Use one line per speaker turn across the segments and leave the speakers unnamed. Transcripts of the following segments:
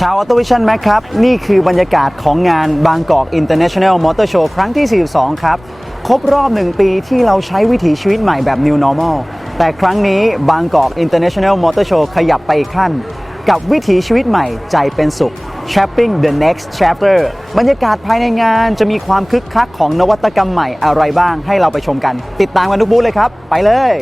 ชาวออโตวิชั่นแม็กครับ นี่คือบรรยากาศของงานบางกอก International Motor Show ครั้งที่ 42 ครับ ครบรอบหนึ่งปีที่เราใช้วิถีชีวิตใหม่แบบ New Normal แต่ครั้งนี้บางกอก International Motor Show ขยับไปอีกขั้น กับวิถีชีวิตใหม่ใจเป็นสุข Chapping the next chapter บรรยากาศภายในงานจะมีความคึกคักของนวัตกรรมใหม่อะไรบ้างให้เราไปชมกัน ติดตามกันทุกบูธเลยครับ ไปเลย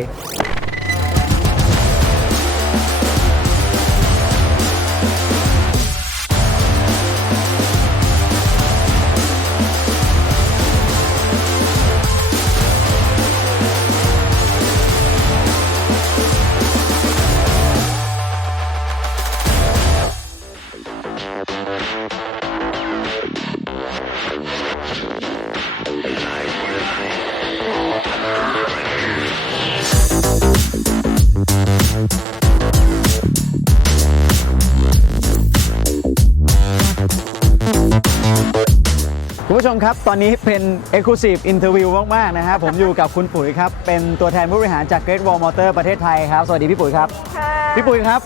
คุณผู้ชมครับ ตอนนี้เป็น Exclusive Interview มาก ๆ นะฮะ ผมอยู่กับคุณปุ๋ยครับ เป็นตัวแทนผู้บริหารจาก Great Wall Motor ประเทศไทยครับ สวัสดีพี่ปุ๋ยครับพี่ปุ๋ยครับ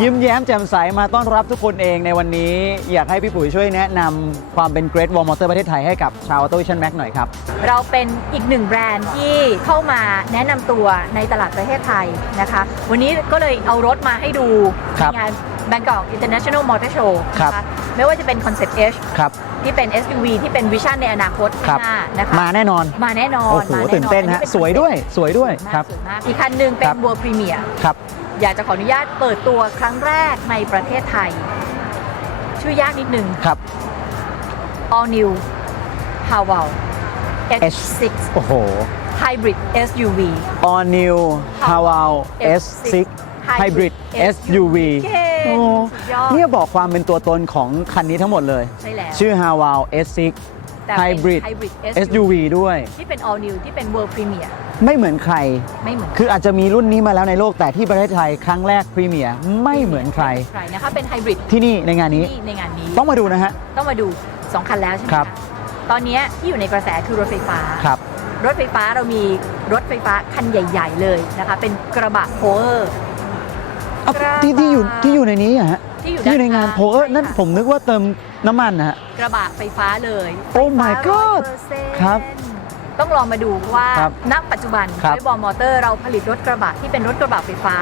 ยิ้มแย้มแจ่มใสมาต้อนรับทุกคนเองในวันนี้ อยากให้พี่ปุ๋ยช่วยแนะนำความเป็น Great Wall Motor ประเทศไทยให้กับชาว Auto Vision Max หน่อยครับ
เราเป็นอีกหนึ่งแบรนด์ที่เข้ามาแนะนำตัวในตลาดประเทศไทยนะคะ วันนี้ก็เลยเอารถมาให้ดู
ครับ
ในงาน Bangkok International Motor Show
ครับ
นะคะไม่ว่าจะเป็น Concept H
ครับ
ที่เป็น SUV ที่เป็นวิชั่นในอนาคต
ครับ
ข้างหน้านะคะ
มาแน่นอน
มาแน่นอน
โอ้โห
มาแอ
ตื่นเต้นฮะ
อัป็
สวยด้วย
concept
สวยด้วย
สวย
ค
มา
รั
ก
บ
สวยมากอีกคันหนึ่งเป็
ครั
น
บ
World Premier
ครับ
อยากจะขออนุญาตเปิดตัวครั้งแรกในประเทศไทย ชื่อยากนิดนึง
ครับ
All New Haval H6
โอ้โห
Hybrid SUV
All New Haval S6 Hybrid SUV
เก่ง
โอ้
สุดยอด
เนี่ยบอกความเป็นตัวตนของคันนี้ทั้งหมดเลย
ใช่แล้ว
ชื่อ Haval S6
แต่เป็น
Hybrid
Hybrid
SUV ด้วย
ที่เป็น All New ที่เป็น World Premier
ไม่เหมือนใคร
ไม่เหมือน
คืออาจจะมีรุ่นนี้มาแล้วในโลกแต่ที่ประเทศไทยครั้งแรกพรีเมียร์ไม่เหมือนใคร
ใครนะคะเป็น Hybrid
ที่นี่ในงานนี้
ที่ในงานนี้
ต้องมาดูนะฮะ
ต้องมาดู 2 คันแล้วใช่ไหม
ครับ
คะตอนนี้ที่อยู่ในกระแสคือรถไฟฟ้า
ครับ
รถไฟฟ้าเรามีรถไฟฟ้าคันใหญ่ ๆ เลยนะคะ เป็นกระบะโพเออร์
เอ้า
ครับ
ที่ที่อยู่ที่อยู่ในนี้อะฮะ
ที่อยู่
ที่อยู่ในงาน
ด้
โพเออร์
ใช่
นั่น
ค่ะ
ผมนึกว่าเติมน้ำมันนะฮะ
กระบะไฟฟ้าเลย
Oh my
ไฟฟ้า
god
100%
ครับ
ต้องลองมาดูว่า
ครับ
ณปัจจุบัน
ครับ
ด้วยบอมอเตอร์เราผลิตรถกระบะที่เป็นรถกระบะไฟฟ้า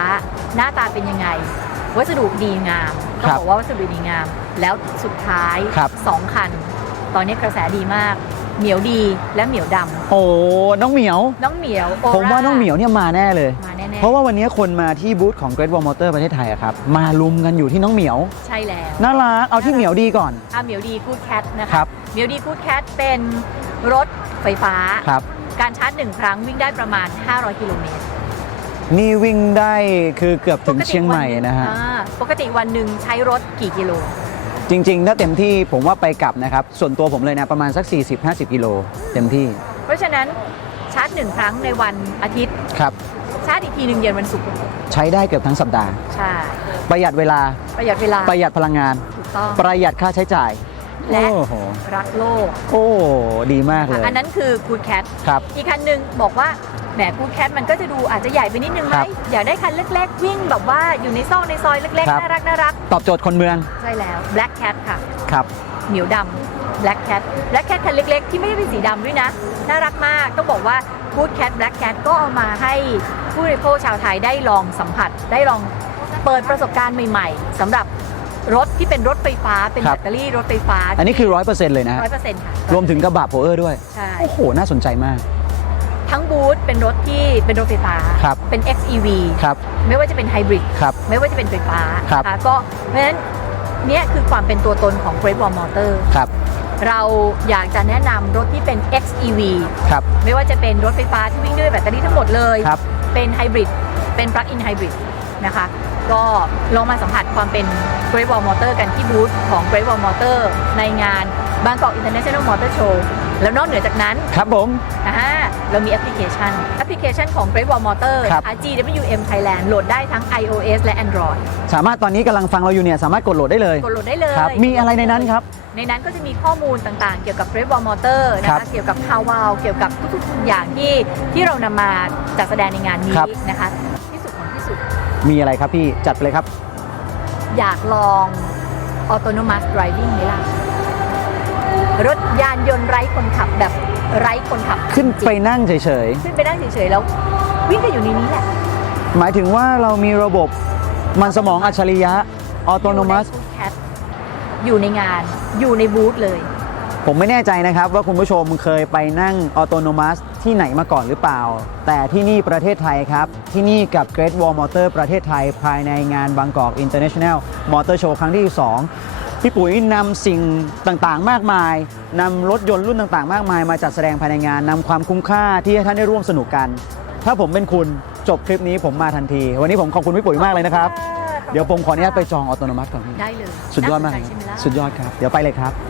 หน้าตาเป็นยังไง วัสดุดีงามต้อ
ค
ง
รับ
บอกว่าวัสดุดีงาม แล้วสุดท้าย
ครับ
สองคัน ตอนนี้กระแสดีมาก เหมียวดีและเหมียวด
โอ้น้องเหมียวำ
น้องเหมียวโอ
ผมว่าน้องเหมียวเนี่ยมาแน่เลย
มาแน่ๆ
เพราะว่าวันนี้คนมาที่บูธของ Great Wall Motor ประเทศไทยอะครับ มาลุมกันอยู่ที่น้องเหมียว
ใช่แล้ว
น่ารัก เอาที่เหมียวดีก่อน
อะเหมียวดีกูดแคทนะ
ครั
คะ
บ
เหมียวดีกูดแคทเป็นรถ ไฟฟ้า
ครับ
การชาร์จหนึ่งครั้งวิ่งได้ประมาณ 500 กิโลเมตร
นี่วิ่งได้คือเกือบถึงเชียงใหม่นะฮะ
อ่าปกติวันหนึ่งใช้รถกี่กิโล
จริง ๆ ถ้าเต็มที่ผมว่าไปกลับนะครับ ส่วนตัวผมเลยนะ ประมาณสัก 40-50 กิโลเต็มที่
เพราะฉะนั้นชาร์จหนึ่งครั้งในวันอาทิตย์
ครับ
ชาร์จอีกทีหนึ่งเย็นวันศุกร์
ใช้ได้เกือบทั้งสัปดาห์
ใช่
ประหยัดเวลา
ประหยัดเวลา
ประหยัดพลังงาน
ถูกต้อง
ประหยัดค่าใช้จ่าย
และ
โอ้โห
รักโลก
โอ้ ดีมากเลย
อันนั้นคือกูดแคท
ครับ
อีกคันหนึ่งบอกว่าแหมกูดแคทมันก็จะดูอาจจะใหญ่ไปนิดนึงไหม
ครับ
อยากได้คันเล็กๆ วิ่งแบบว่าอยู่ในซอกในซอยเล็ก
ครั
ๆ
บ
น่ารักน่ารัก
ตอบโจทย์คนเมือง
ใช่แล้ว Black Cat ค่ะ
ครับ
เหนียวดำ Black Cat Black Cat คันเล็กๆ ที่ไม่ได้เป็นสีดำด้วยนะ น่ารักมาก ต้องบอกว่า Good Cat Black Cat ก็เอามาให้ผู้บริโภคชาวไทยได้ลองสัมผัส ได้ลองเปิดประสบการณ์ใหม่ ๆสำหรับ รถที่เป็นรถไฟฟ้าเป็น
ครั
แบบตเตอรี่รถไฟฟ้า
อันนี้คือ 100%เลยนะฮะ
ร้อยเปอร์เซ็นต์ค่ะ
รวมถึงกระบะโพเออร์ด้วย
ใช่
โอ้โห น่าสนใจมาก
ทั้งบูธเป็นรถที่เป็นรถไฟฟ้า
ครับ
เป็น XEV
ครับ
ไม่ว่าจะเป็นไฮบริด
ครับ
ไม่ว่าจะเป็นไฟฟ้า
ครับ
นะคะก็เพราะฉะนั้นเนี่ยคือความเป็นตัวตนของ Great Wall Motor
ครับ
เราอยากจะแนะนำรถที่เป็น XEV
ครับ
ไม่ว่าจะเป็นรถไฟฟ้าที่วิ่งด้วยแบตเตอรี่ทั้งหมดเลย
ครับ
เป็นไฮบริด เป็นปลั๊กอินไฮบริดนะคะ ก็ลองมาสัมผัสความเป็น Great Wall Motor กันที่บูธของ Great Wall Motor ในงาน Bangkok International Motor Show แล้วนอกเหนือจากนั้น
ครับผม
อ่าเรามีแอปพลิเคชัน แอปพลิเคชันของ Great Wall Motor
ครับ
นะคะ GWM Thailand โหลดได้ทั้ง iOS และ Android
สามารถตอนนี้กำลังฟังเราอยู่เนี่ยสามารถกดโหลดได้เลย
กดโหลดได้เลย
ครับมีอะไรในนั้นครับ
ในนั้นก็จะมีข้อมูลต่างๆ เกี่ยวกับ Great Wall Motor นะ
ครั
คะ
บ
เกี่ยวกับ h o w o w เกี่ยวกับทุกๆอย่างที่ที่เรานำมาจัดแสดงในงานนี้
ครับ
นะคะ ที่สุดของที่สุด
มีอะไรครับพี่จัดไปเลยครับ
อยากลอง autonomous driving ไหมล่ะ รถยานยนต์ไร้คนขับแบบไร้คนขับ
ขึ้นไปนั่งเฉย
ขึ้นไปนั่งเฉยๆแล้ว วิ่งกันอยู่ในนี้แหละ
ๆ หมายถึงว่าเรามีระบบมันสมองอัจฉริยะออโตโนมัส
อยู่ใน Food Cat อยู่ในงานอยู่ในบูธเลย
ผมไม่แน่ใจนะครับว่าคุณผู้ชมเคยไปนั่งออโตโนมัสที่ไหนมาก่อนหรือเปล่า แต่ที่นี่ประเทศไทยครับ ที่นี่กับ Great Wall Motor ประเทศไทย ภายในงานบางกอก International Motor Show ครั้งที่ 2 พี่ปุ๋ยนำสิ่งต่างๆ มากมายนำรถยนต์รุ่นต่างๆ มากมายมาจัดแสดงภายในงานนำความคุ้มค่าที่ให้ท่านได้ร่วมสนุกกัน ถ้าผมเป็นคุณจบคลิปนี้ผมมาทันที วันนี้ผมขอบคุณพี่ปุ๋ยมากเลยนะครับเดี๋ยวผมขออนุญาตไปจองออโตโนมัสก่อนพี่
ได้เลย
สุดยอดมาก
น่
เลย
สนใจใช่ไหมล่ะ
สุดยอดครับ เดี๋ยวไปเลยครับ
มาค่ะ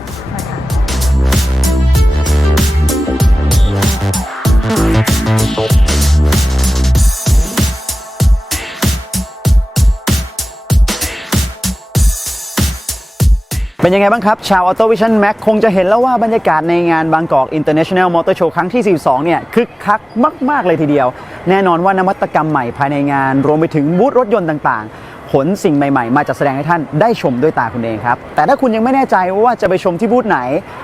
เป็นยังไงบ้างครับ ชาว Auto Vision Max คงจะเห็นแล้วว่าบรรยากาศในงานบางกอก International Motor Show ครั้งที่ 42 เนี่ย คึกคักมาก ๆ เลยทีเดียว แน่นอนว่านวัตกรรมใหม่ภายในงาน รวมไปถึงบูธรถยนต์ต่างๆ ขนสิ่งใหม่ๆ มาจัดแสดงให้ท่านได้ชมด้วยตาคุณเองครับ แต่ถ้าคุณยังไม่แน่ใจว่าจะไปชมที่บูธไหน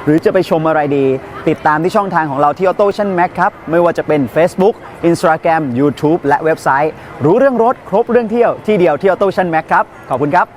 หรือจะไปชมอะไรดี ติดตามที่ช่องทางของเราที่ Auto Vision Max ครับ ไม่ว่าจะเป็น Facebook Instagram YouTube และเว็บไซต์ รู้เรื่องรถครบเรื่องเที่ยวที่เดียวที่ Auto Vision Max ครับ ขอบคุณครับ